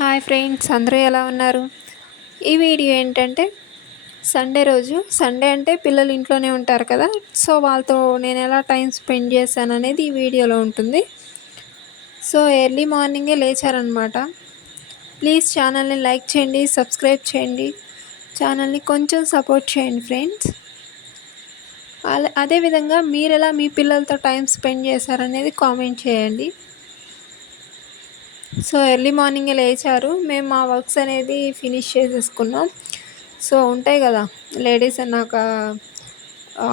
Hi friends అందరూ ఎలా ఉన్నారు? ఈ వీడియో ఏంటంటే సండే రోజు సండే అంటే పిల్లలు ఇంట్లోనే ఉంటారు కదా సో వాళ్ళతో నేను ఎలా టైం స్పెండ్ చేశాను అనేది ఈ వీడియోలో ఉంటుంది. సో ఎర్లీ మార్నింగే లేచారనమాట. ప్లీజ్ ఛానల్ని లైక్ చేయండి సబ్స్క్రైబ్ చేయండి ఛానల్ని కొంచెం సపోర్ట్ చేయండి ఫ్రెండ్స్. అలా అదేవిధంగా మీరు ఎలా మీ పిల్లలతో టైం స్పెండ్ చేశారనేది కామెంట్ చేయండి. సో ఎర్లీ మార్నింగే లేచారు. మేము మా వర్క్స్ అనేది ఫినిష్ చేసేసుకున్నాం. సో ఉంటాయి కదా లేడీస్ అన్నాక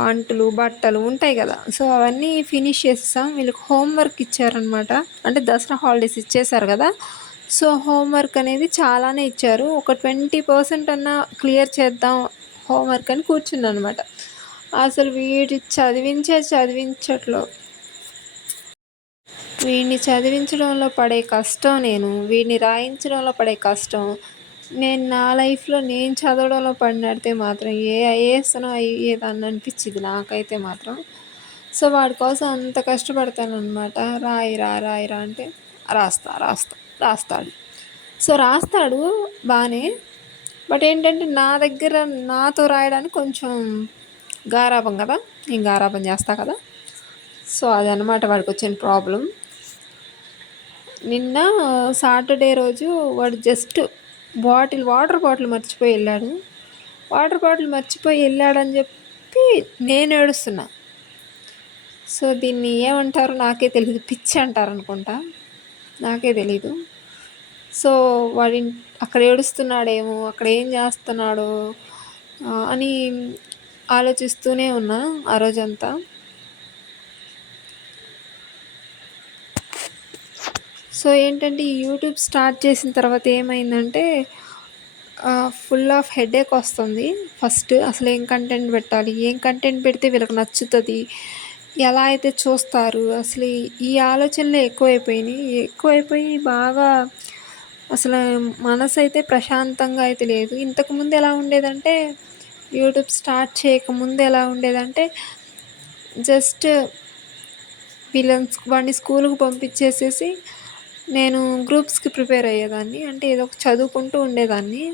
అంటులు బట్టలు ఉంటాయి కదా. సో అవన్నీ ఫినిష్ చేసేసాం. వీళ్ళకి హోంవర్క్ ఇచ్చారనమాట అంటే దసరా హాలిడేస్ ఇచ్చేసారు కదా. సో హోంవర్క్ అనేది చాలానే ఇచ్చారు. ఒక ట్వంటీ పర్సెంట్ అన్నా క్లియర్ చేద్దాం హోంవర్క్ అని కూర్చున్నాను అనమాట అసలు వీడి చదివించే చదివించట్లో వీడిని చదివించడంలో పడే కష్టం నేను వీడిని రాయించడంలో పడే కష్టం. నేను నా లైఫ్లో నేను చదవడంలో పడినడితే మాత్రం ఏ ఐఏఎస్నో అయ్యేదాన్ని అనిపించింది నాకైతే మాత్రం. సో వాడి కోసం అంత కష్టపడతాను అనమాట రాయిరా రాయిరా అంటే రాస్తా రాస్తా రాస్తాడు. సో రాస్తాడు బాగానే బట్ ఏంటంటే నా దగ్గర నాతో రాయడానికి కొంచెం గారాపం కదా? నేను గారాపం చేస్తా కదా? సో అదనమాట వాడికి వచ్చిన ప్రాబ్లం నిన్న సాటర్డే రోజు వాడు జస్ట్ బాటిల్ వాటర్ బాటిల్ మర్చిపోయి వెళ్ళాడు. వాటర్ బాటిల్ మర్చిపోయి వెళ్ళాడని చెప్పి నేను ఏడుస్తున్నా. సో దీన్ని ఏమంటారు నాకే తెలియదు పిచ్చి అంటారు అనుకుంటా. నాకే తెలీదు. సో వాడి అక్కడ ఏడుస్తున్నాడేమో అక్కడ ఏం చేస్తున్నాడో అని ఆలోచిస్తూనే ఉన్నా ఆ రోజంతా. సో ఏంటంటే ఈ యూట్యూబ్ స్టార్ట్ చేసిన తర్వాత ఏమైందంటే ఫుల్ ఆఫ్ హెడేక్ వస్తుంది. ఫస్ట్ అసలు ఏం కంటెంట్ పెట్టాలి? ఏం కంటెంట్ పెడితే వీళ్ళకి నచ్చుతుంది? ఎలా అయితే చూస్తారు? అసలు ఈ ఆలోచనలే ఎక్కువైపోయినాయి. ఎక్కువైపోయి బాగా అసలు మనసు అయితే ప్రశాంతంగా అయితే లేదు. ఇంతకుముందు ఎలా ఉండేదంటే యూట్యూబ్ స్టార్ట్ చేయకముందు ఎలా ఉండేదంటే జస్ట్ వీళ్ళని వాడిని స్కూల్కి పంపించేసేసి నేను గ్రూప్స్కి ప్రిపేర్ అయ్యేదాన్ని. అంటే ఏదో ఒక చదువుకుంటూ ఉండేదాన్ని.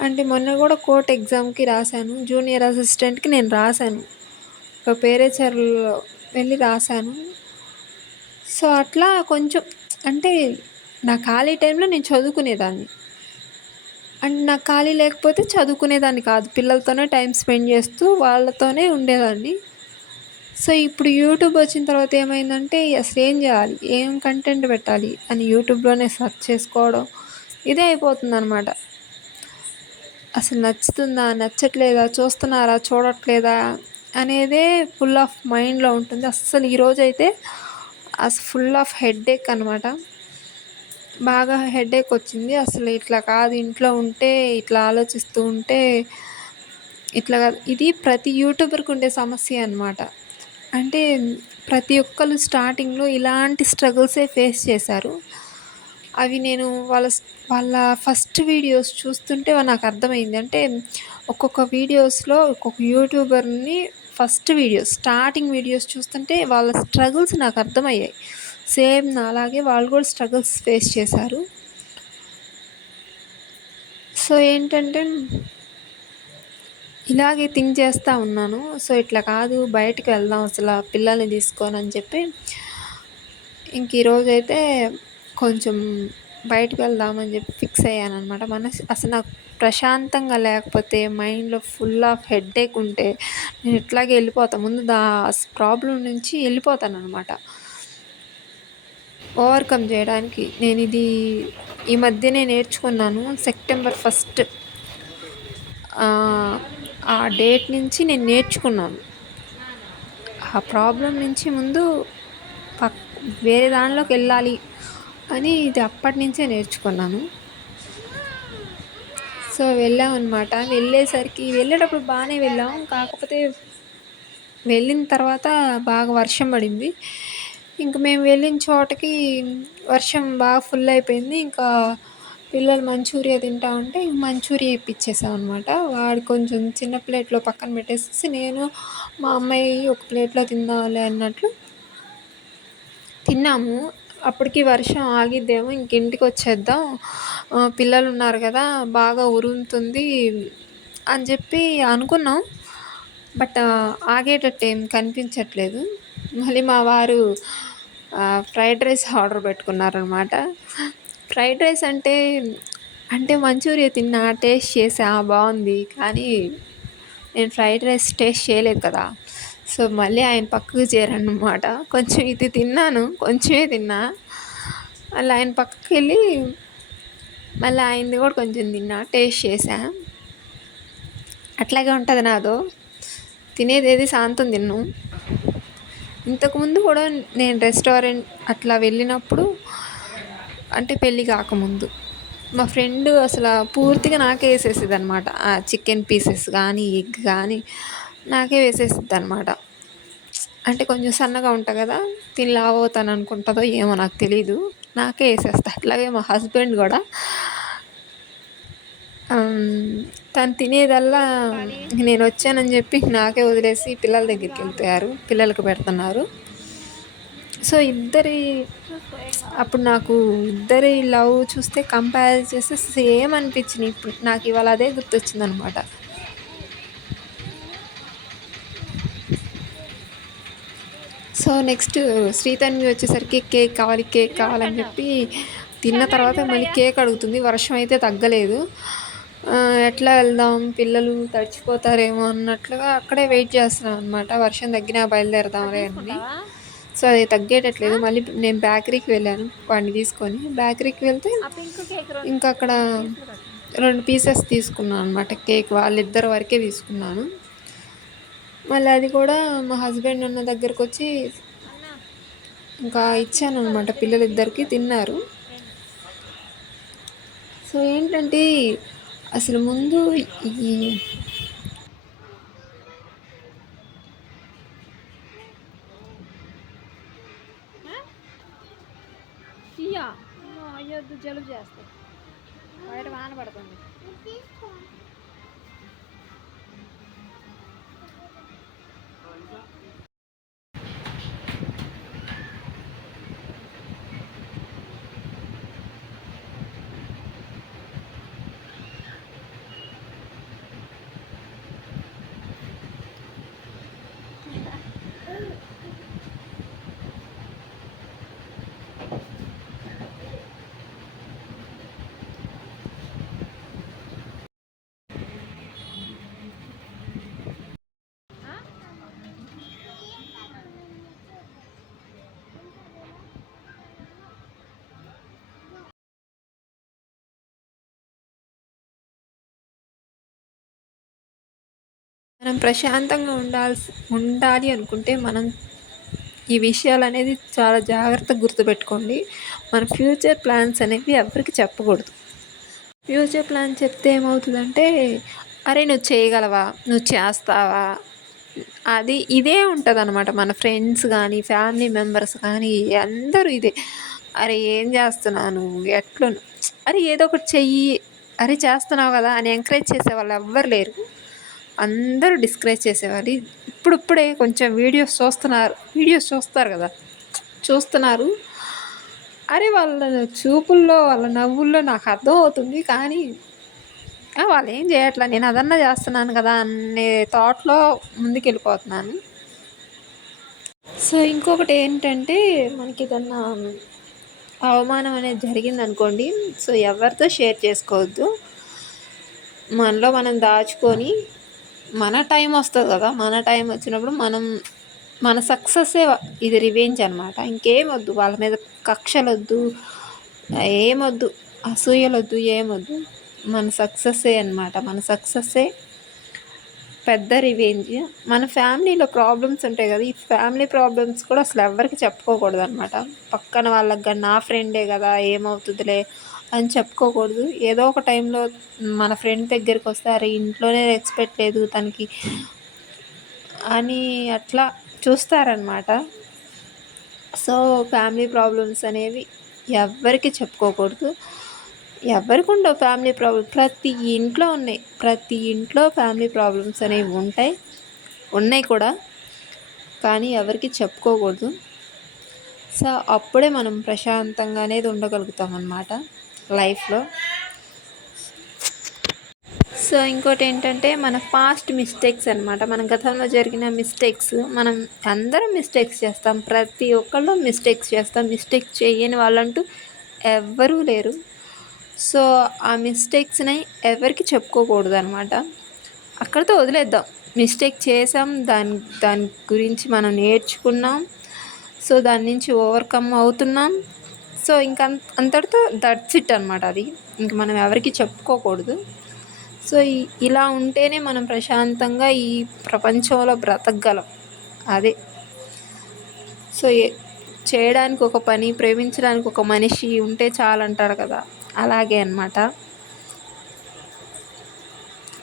అంటే మొన్న కూడా కోర్ట్ ఎగ్జామ్కి రాశాను. జూనియర్ అసిస్టెంట్కి నేను రాశాను. ఒక పేరేచర్లో వెళ్ళి రాశాను. సో అట్లా కొంచెం అంటే నా ఖాళీ టైంలో నేను చదువుకునేదాన్ని. అండ్ నాకు ఖాళీ లేకపోతే చదువుకునేదాన్ని కాదు. పిల్లలతోనే టైం స్పెండ్ చేస్తూ వాళ్ళతోనే ఉండేదాన్ని. సో ఇప్పుడు యూట్యూబ్ వచ్చిన తర్వాత ఏమైందంటే అసలు ఏం చేయాలి? ఏం కంటెంట్ పెట్టాలి? అని యూట్యూబ్లోనే సెర్చ్ చేసుకోవడం ఇదే అయిపోతుంది అనమాట అసలు నచ్చుతుందా? నచ్చట్లేదా? చూస్తున్నారా? చూడట్లేదా? అనేదే ఫుల్ ఆఫ్ మైండ్లో ఉంటుంది. అస్సలు ఈరోజు అయితే అసలు ఫుల్ ఆఫ్ హెడ్ఏక్ అనమాట బాగా హెడేక్ వచ్చింది. అసలు ఇట్లా కాదు. ఇంట్లో ఉంటే ఇట్లా ఆలోచిస్తూ ఉంటే ఇట్లా ఇది ప్రతి యూట్యూబర్కి ఉండే సమస్య అనమాట అంటే ప్రతి ఒక్కరు స్టార్టింగ్లో ఇలాంటి స్ట్రగుల్సే ఫేస్ చేశారు. అవి నేను వాళ్ళ వాళ్ళ ఫస్ట్ వీడియోస్ చూస్తుంటే నాకు అర్థమైంది. అంటే ఒక్కొక్క వీడియోస్లో ఒక్కొక్క యూట్యూబర్ని ఫస్ట్ వీడియోస్ స్టార్టింగ్ వీడియోస్ చూస్తుంటే వాళ్ళ స్ట్రగుల్స్ నాకు అర్థమయ్యాయి. సేమ్ నా అలాగే వాళ్ళు కూడా స్ట్రగుల్స్ ఫేస్ చేశారు. సో ఏంటంటే ఇలాగే థింక్ చేస్తూ ఉన్నాను. సో ఇట్లా కాదు బయటికి వెళ్దాం అసలు పిల్లల్ని తీసుకొని అని చెప్పి. ఇంక ఈరోజు అయితే కొంచెం బయటకు వెళ్దామని చెప్పి ఫిక్స్ అయ్యాను అనమాట మనసు అసలు నాకు ప్రశాంతంగా లేకపోతే మైండ్లో ఫుల్ ఆఫ్ హెడ్ఏక్ ఉంటే నేను ఇట్లాగే వెళ్ళిపోతాను ముందు దా ప్రాబ్లం నుంచి వెళ్ళిపోతాను అనమాట ఓవర్కమ్ చేయడానికి నేను ఇది ఈ మధ్యనే నేర్చుకున్నాను. September first. ఆ డేట్ నుంచి నేను నేర్చుకున్నాను. ఆ ప్రాబ్లం నుంచి ముందు పక్ వేరే దానిలోకి వెళ్ళాలి అని ఇది అప్పటి నుంచే నేర్చుకున్నాను. సో వెళ్ళాం అనమాట వెళ్ళేసరికి వెళ్ళేటప్పుడు బాగానే వెళ్ళాం. కాకపోతే వెళ్ళిన తర్వాత బాగా వర్షం పడింది. ఇంక మేము వెళ్ళిన చోటకి వర్షం బాగా ఫుల్ అయిపోయింది. ఇంకా పిల్లలు మంచూరియా తింటా ఉంటే మంచూరియా ఇప్పించేసాం అనమాట వాడు కొంచెం చిన్న ప్లేట్లో పక్కన పెట్టేసి నేను మా అమ్మాయి ఒక ప్లేట్లో తిందాంలే అన్నట్లు తిన్నాము. అప్పటికి వర్షం ఆగిద్దేమో ఇంక ఇంటికి వచ్చేద్దాం. పిల్లలు ఉన్నారు కదా బాగా ఉరుముతుంది అని చెప్పి అనుకున్నాం. బట్ ఆగేటట్టు ఏం కనిపించట్లేదు. మళ్ళీ మా వారు ఫ్రైడ్ రైస్ ఆర్డర్ పెట్టుకున్నారనమాట ఫ్రైడ్ రైస్ అంటే అంటే మంచూరియా తిన్నా టేస్ట్ చేసా బాగుంది. కానీ నేను ఫ్రైడ్ రైస్ టేస్ట్ చేయలేదు కదా. సో మళ్ళీ ఆయన పక్కకు చేరన్నమాట. కొంచెం ఇది తిన్నాను కొంచెమే తిన్నా. మళ్ళీ ఆయన పక్కకి వెళ్ళి మళ్ళీ ఆయనది కూడా కొంచెం తిన్నా టేస్ట్ చేసా. అట్లాగే ఉంటుంది నాదో. తినేది ఏది శాంతం తిన్ను. ఇంతకుముందు కూడా నేను రెస్టారెంట్ అట్లా వెళ్ళినప్పుడు అంటే పెళ్ళి కాకముందు. మా ఫ్రెండ్ అసలు పూర్తిగా నాకే వేసేసేది అనమాట ఆ చికెన్ పీసెస్ కానీ ఎగ్ కానీ నాకే వేసేసిద్ది అనమాట అంటే కొంచెం సన్నగా ఉంటా కదా తిని లావ్ అవుతాను అనుకుంటుందో ఏమో నాకు తెలీదు. నాకే వేసేస్తా. అట్లాగే మా హస్బెండ్ కూడా. తను తినేదల్లా నేను వచ్చానని చెప్పి నాకే వదిలేసి పిల్లల దగ్గరికి వెళ్ళిపోయారు. పిల్లలకు పెడుతున్నారు. సో ఇద్దరి అప్పుడు నాకు ఇద్దరి లవ్ చూస్తే కంపేర్ చేస్తే సేమ్ అనిపించింది ఇప్పుడు నాకు ఇవాళ అదే గుర్తొచ్చింది అనమాట సో నెక్స్ట్ శ్రీతన్వి వచ్చేసరికి కేక్ కావాలి కేక్ కావాలని చెప్పి తిన్న తర్వాత మళ్ళీ కేక్ అడుగుతుంది. వర్షం అయితే తగ్గలేదు. ఎట్లా వెళ్దాం? పిల్లలు తడిచిపోతారేమో అన్నట్లుగా అక్కడే వెయిట్ చేస్తున్నాం అనమాట వర్షం తగ్గినా బయలుదేరదాంలే అని సో అది తగ్గేటట్లేదు. మళ్ళీ నేను బేకరీకి వెళ్ళాను వాడిని తీసుకొని. బేకరీకి వెళ్తే ఇంకా అక్కడ రెండు పీసెస్ తీసుకున్నాను అనమాట కేక్ వాళ్ళిద్దరు వరకే తీసుకున్నాను. మళ్ళీ అది కూడా మా హస్బెండ్ ఉన్న దగ్గరకు వచ్చి ఇంకా ఇచ్చాను అనమాట పిల్లలిద్దరికి తిన్నారు. సో ఏంటంటే అసలు ముందు ఈ అయ్యొద్దు జలుబు చేస్తాయి బయట వాన పడుతుంది. మనం ప్రశాంతంగా ఉండాల్సి ఉండాలి అనుకుంటే మనం ఈ విషయాలు అనేది చాలా జాగ్రత్తగా గుర్తుపెట్టుకోండి. మన ఫ్యూచర్ ప్లాన్స్ అనేవి ఎవరికి చెప్పకూడదు. ఫ్యూచర్ ప్లాన్ చెప్తే ఏమవుతుందంటే అరే నువ్వు చేయగలవా? నువ్వు చేస్తావా? అది ఇదే ఉంటుంది అనమాట మన ఫ్రెండ్స్ కానీ ఫ్యామిలీ మెంబర్స్ కానీ అందరూ ఇదే. అరే ఏం చేస్తున్నావు ఎట్లను అరే ఏదో ఒకటి చెయ్యి. అరే చేస్తున్నావు కదా అని ఎంకరేజ్ చేసే వాళ్ళు ఎవ్వరు లేరు. అందరూ డిస్కరేజ్ చేసేవారు. ఇప్పుడిప్పుడే కొంచెం వీడియోస్ చూస్తున్నారు. వీడియోస్ చూస్తారు కదా. చూస్తున్నారు. అరే వాళ్ళ చూపుల్లో వాళ్ళ నవ్వుల్లో నాకు అర్థం అవుతుంది. కానీ వాళ్ళు ఏం చేయట్లా? నేను అదన్నా చేస్తున్నాను కదా అనే థాట్లో ముందుకెళ్ళిపోతున్నాను. సో ఇంకొకటి ఏంటంటే మనకి ఏదన్నా అవమానం అనేది జరిగింది అనుకోండి సో ఎవరితో షేర్ చేసుకోవద్దు. మనలో మనం దాచుకొని మన టైం వస్తుంది కదా మన టైం వచ్చినప్పుడు మనం మన సక్సెస్సే ఇది రివెంజ్ అనమాట ఇంకేం వద్దు వాళ్ళ మీద కక్షలొద్దు ఏమొద్దు అసూయలొద్దు ఏమొద్దు. మన సక్సెస్సే అనమాట మన సక్సెస్సే పెద్ద రివెంజ్. మన ఫ్యామిలీలో ప్రాబ్లమ్స్ ఉంటాయి కదా ఈ ఫ్యామిలీ ప్రాబ్లమ్స్ కూడా అసలు ఎవరికి చెప్పుకోకూడదు అనమాట పక్కన వాళ్ళకి కానీ నా ఫ్రెండే కదా ఏమవుతుందిలే అని చెప్పుకోకూడదు. ఏదో ఒక టైంలో మన ఫ్రెండ్ దగ్గరికి వస్తే అరే ఇంట్లోనే రెస్పెక్ట్ లేదు తనకి అని అట్లా చూస్తారనమాట సో ఫ్యామిలీ ప్రాబ్లమ్స్ అనేవి ఎవ్వరికి చెప్పుకోకూడదు. ఎవరికి ఉండవు ఫ్యామిలీ ప్రాబ్లమ్. ప్రతి ఇంట్లో ఉన్నాయి. ప్రతి ఇంట్లో ఫ్యామిలీ ప్రాబ్లమ్స్ అనేవి ఉంటాయి. ఉన్నాయి కూడా. కానీ ఎవరికి చెప్పుకోకూడదు. సో అప్పుడే మనం ప్రశాంతంగా అనేది ఉండగలుగుతాం అన్నమాట లైఫ్లో. సో ఇంకోటి ఏంటంటే మన పాస్ట్ మిస్టేక్స్ అనమాట మన గతంలో జరిగిన మిస్టేక్స్ మనం అందరం మిస్టేక్స్ చేస్తాం. ప్రతి ఒక్కళ్ళు మిస్టేక్స్ చేస్తాం. మిస్టేక్ చేయని వాళ్ళంటూ ఎవ్వరూ లేరు. సో ఆ మిస్టేక్స్ని ఎవరికి చెప్పుకోకూడదు అనమాట అక్కడితో వదిలేద్దాం. మిస్టేక్ చేసాం దాని దాని గురించి మనం నేర్చుకున్నాం. సో దాని నుంచి ఓవర్కమ్ అవుతున్నాం. సో ఇంకా అంతటితో దట్స్ ఇట్ అనమాట అది. ఇంక మనం ఎవరికి చెప్పుకోకూడదు. సో ఇలా ఉంటేనే మనం ప్రశాంతంగా ఈ ప్రపంచంలో బ్రతకగలం. అదే. సో చేయడానికి ఒక పని ప్రేమించడానికి ఒక మనిషి ఉంటే చాలంటారు కదా. అలాగే అనమాట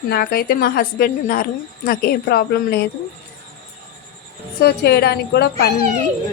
నాకైతే మా హస్బెండ్ ఉన్నారు. నాకేం ప్రాబ్లం లేదు. సో చేయడానికి కూడా పని ఉంది.